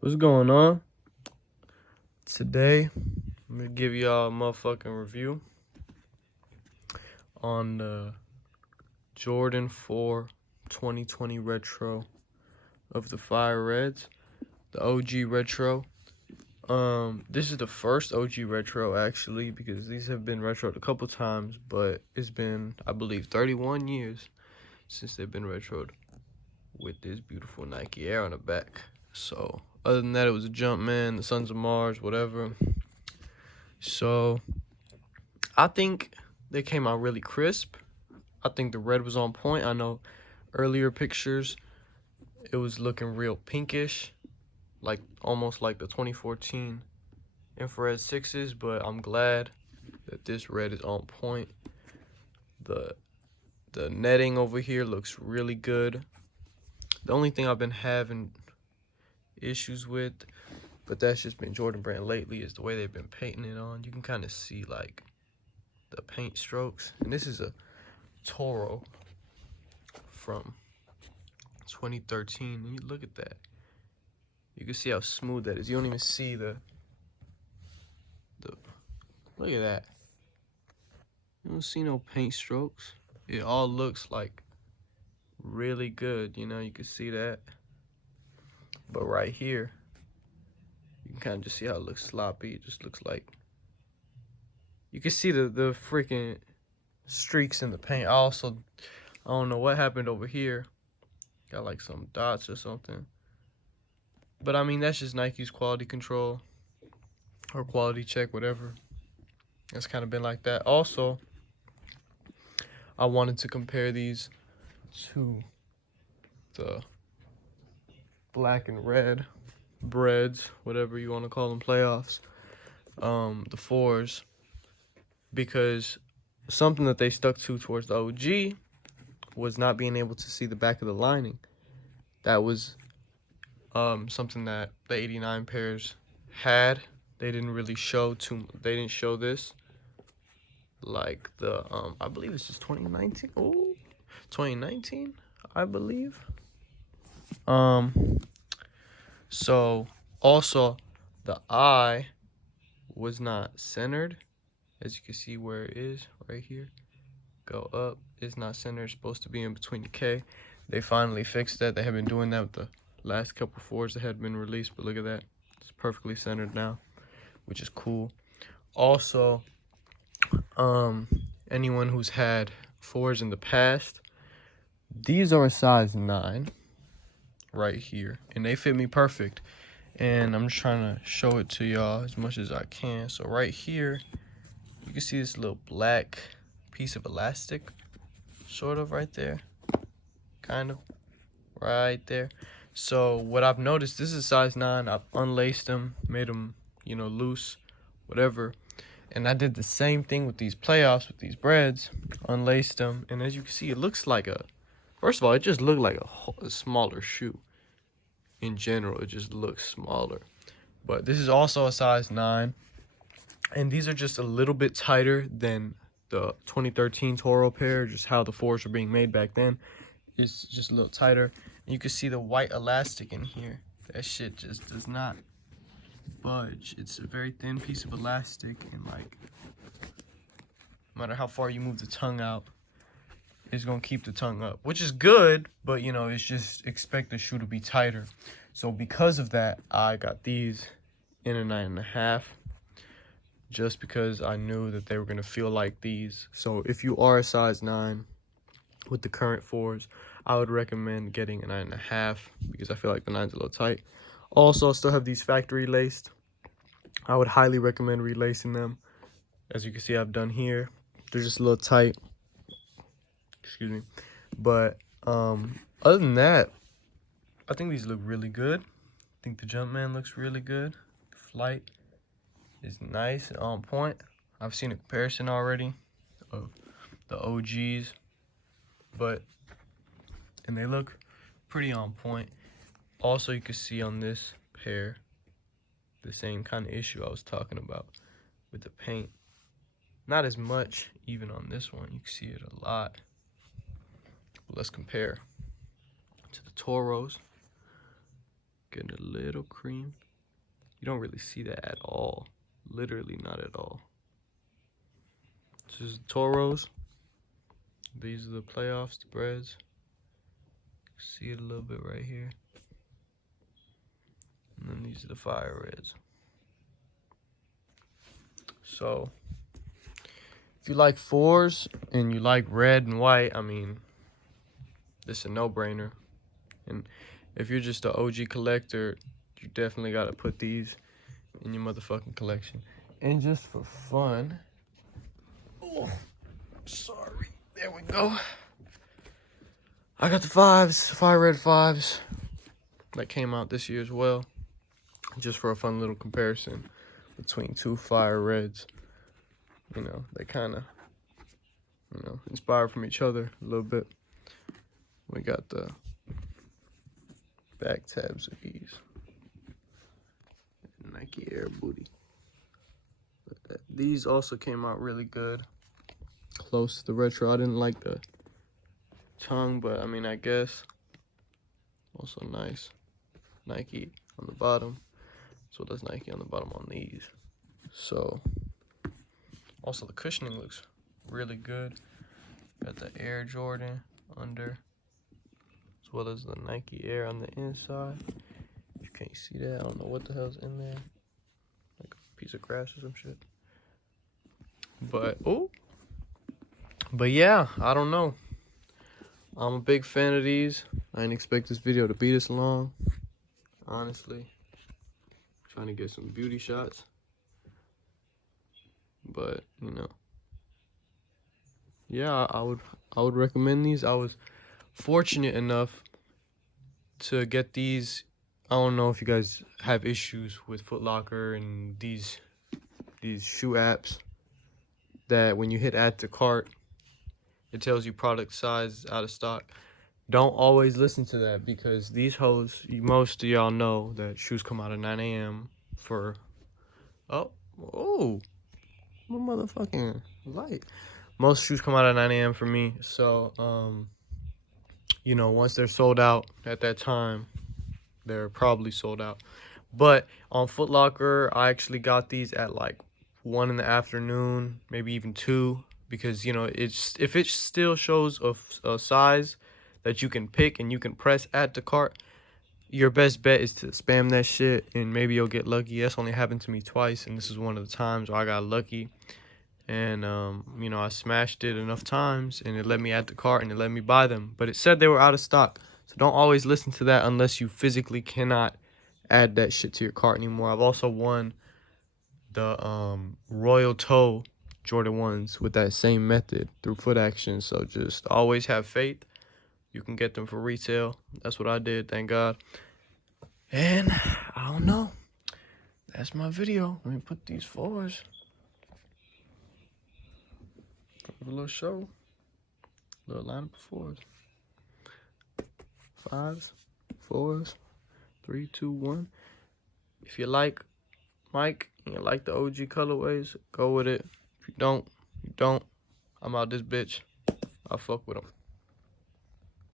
What's going on? Today, I'm gonna give y'all a motherfucking review on the Jordan 4 2020 retro of the Fire Reds, the OG retro. This is the first OG retro actually, because these have been retroed a couple times, but it's been, I believe, 31 years since they've been retroed with this beautiful Nike Air on the back. So, other than that, it was a Jumpman, the Sons of Mars, whatever. So, I think they came out really crisp. I think the red was on point. I know earlier pictures, it was looking real pinkish, like almost like the 2014 infrared 6s, but I'm glad that this red is on point. The netting over here looks really good. The only thing I've been having issues with, but that's just been Jordan Brand lately, is the way they've been painting it on. You can kind of see like the paint strokes, and this is a Toro from 2013, and you look at that, you can see how smooth that is. You don't even see the look at that. You don't see no paint strokes. It all looks like really good, you know, you can see that. But right here, you can kind of just see how it looks sloppy. It just looks like, you can see the freaking streaks in the paint. I don't know what happened over here. Got like some dots or something. But I mean, that's just Nike's quality control or quality check, whatever. It's kind of been like that. Also, I wanted to compare these to the black and red breads, whatever you want to call them, playoffs, the fours, because something that they stuck to towards the OG was not being able to see the back of the lining. That was something that the 89 pairs had. They didn't really show they didn't show this, like the I believe this is 2019. Oh, 2019, I believe. So also the eye was not centered, as you can see where it is right here. Go up, it's not centered, it's supposed to be in between the K. They finally fixed that. They have been doing that with the last couple fours that had been released, but look at that, it's perfectly centered now, which is cool. Also, anyone who's had fours in the past, these are a size 9 right here, and they fit me perfect. And I'm just trying to show it to y'all as much as I can. So right here, you can see this little black piece of elastic, sort of right there, kind of right there. So what I've noticed, this is size 9. I've unlaced them, made them, you know, loose, whatever. And I did the same thing with these playoffs, with these breads, unlaced them. And as you can see, it looks like first of all, it just looked like a smaller shoe. In general, it just looks smaller. But this is also a size 9. And these are just a little bit tighter than the 2013 Toro pair, just how the fours were being made back then. It's just a little tighter. And you can see the white elastic in here. That shit just does not budge. It's a very thin piece of elastic, and like, no matter how far you move the tongue out, it's gonna keep the tongue up, which is good, but you know, it's just expect the shoe to be tighter. So because of that, I got these in a 9.5, just because I knew that they were gonna feel like these. So if you are a size 9 with the current fours, I would recommend getting a 9.5, because I feel like the 9's a little tight. Also, I still have these factory laced. I would highly recommend relacing them. As you can see, I've done here. They're just a little tight. Excuse me. But other than that, I think these look really good. I think the Jumpman looks really good. The Flight is nice and on point. I've seen a comparison already of the OGs, and they look pretty on point. Also, you can see on this pair the same kind of issue I was talking about with the paint. Not as much even on this one. You can see it a lot. But let's compare to the Toros. getting a little cream. You don't really see that at all. Literally not at all. This is Toros. These are the playoffs, the breads. See it a little bit right here. And then these are the fire reds. So, if you like fours and you like red and white, I mean, this is a no-brainer. And if you're just an OG collector, you definitely got to put these in your motherfucking collection. And just for fun, oh, sorry, there we go. I got the fives, fire red fives that came out this year as well. Just for a fun little comparison between two fire reds. You know, they kind of, you know, inspired from each other a little bit. We got the back tabs of these. Nike Air Booty. These also came out really good. Close to the retro. I didn't like the tongue, but I mean, I guess. Also nice. Nike on the bottom. So does Nike on the bottom on these. So, also the cushioning looks really good. Got the Air Jordan under, as well as the Nike Air on the inside. You can't see that. I don't know what the hell's in there. Like a piece of grass or some shit. But, oh. But yeah, I don't know. I'm a big fan of these. I didn't expect this video to be this long. Honestly. Trying to get some beauty shots. But, you know. Yeah, I would recommend these. I was fortunate enough to get these. I don't know if you guys have issues with Foot Locker and these shoe apps that when you hit add to cart, it tells you product size out of stock. Don't always listen to that, because these hoes, most of y'all know that shoes come out at 9 a.m. for, oh, my motherfucking light. Most shoes come out at 9 a.m. for me. So, you know, once they're sold out at that time, they're probably sold out. But on Foot Locker, I actually got these at like 1 in the afternoon, maybe even 2, because, you know, if it still shows a size that you can pick and you can press add to cart, your best bet is to spam that shit and maybe you'll get lucky. That's only happened to me twice, and this is one of the times where I got lucky. And, you know, I smashed it enough times and it let me add to cart and it let me buy them. But it said they were out of stock. So don't always listen to that unless you physically cannot add that shit to your cart anymore. I've also won the Royal Toe Jordan 1s with that same method through Foot Action. So just always have faith. You can get them for retail. That's what I did, thank God. And I don't know. That's my video. Let me put these fours. A little show. A little lineup of fours. Fives, fours, 3, 2, 1. If you like Mike and you like the OG colorways, go with it. If you don't, you don't. I'm out this bitch. I fuck with them.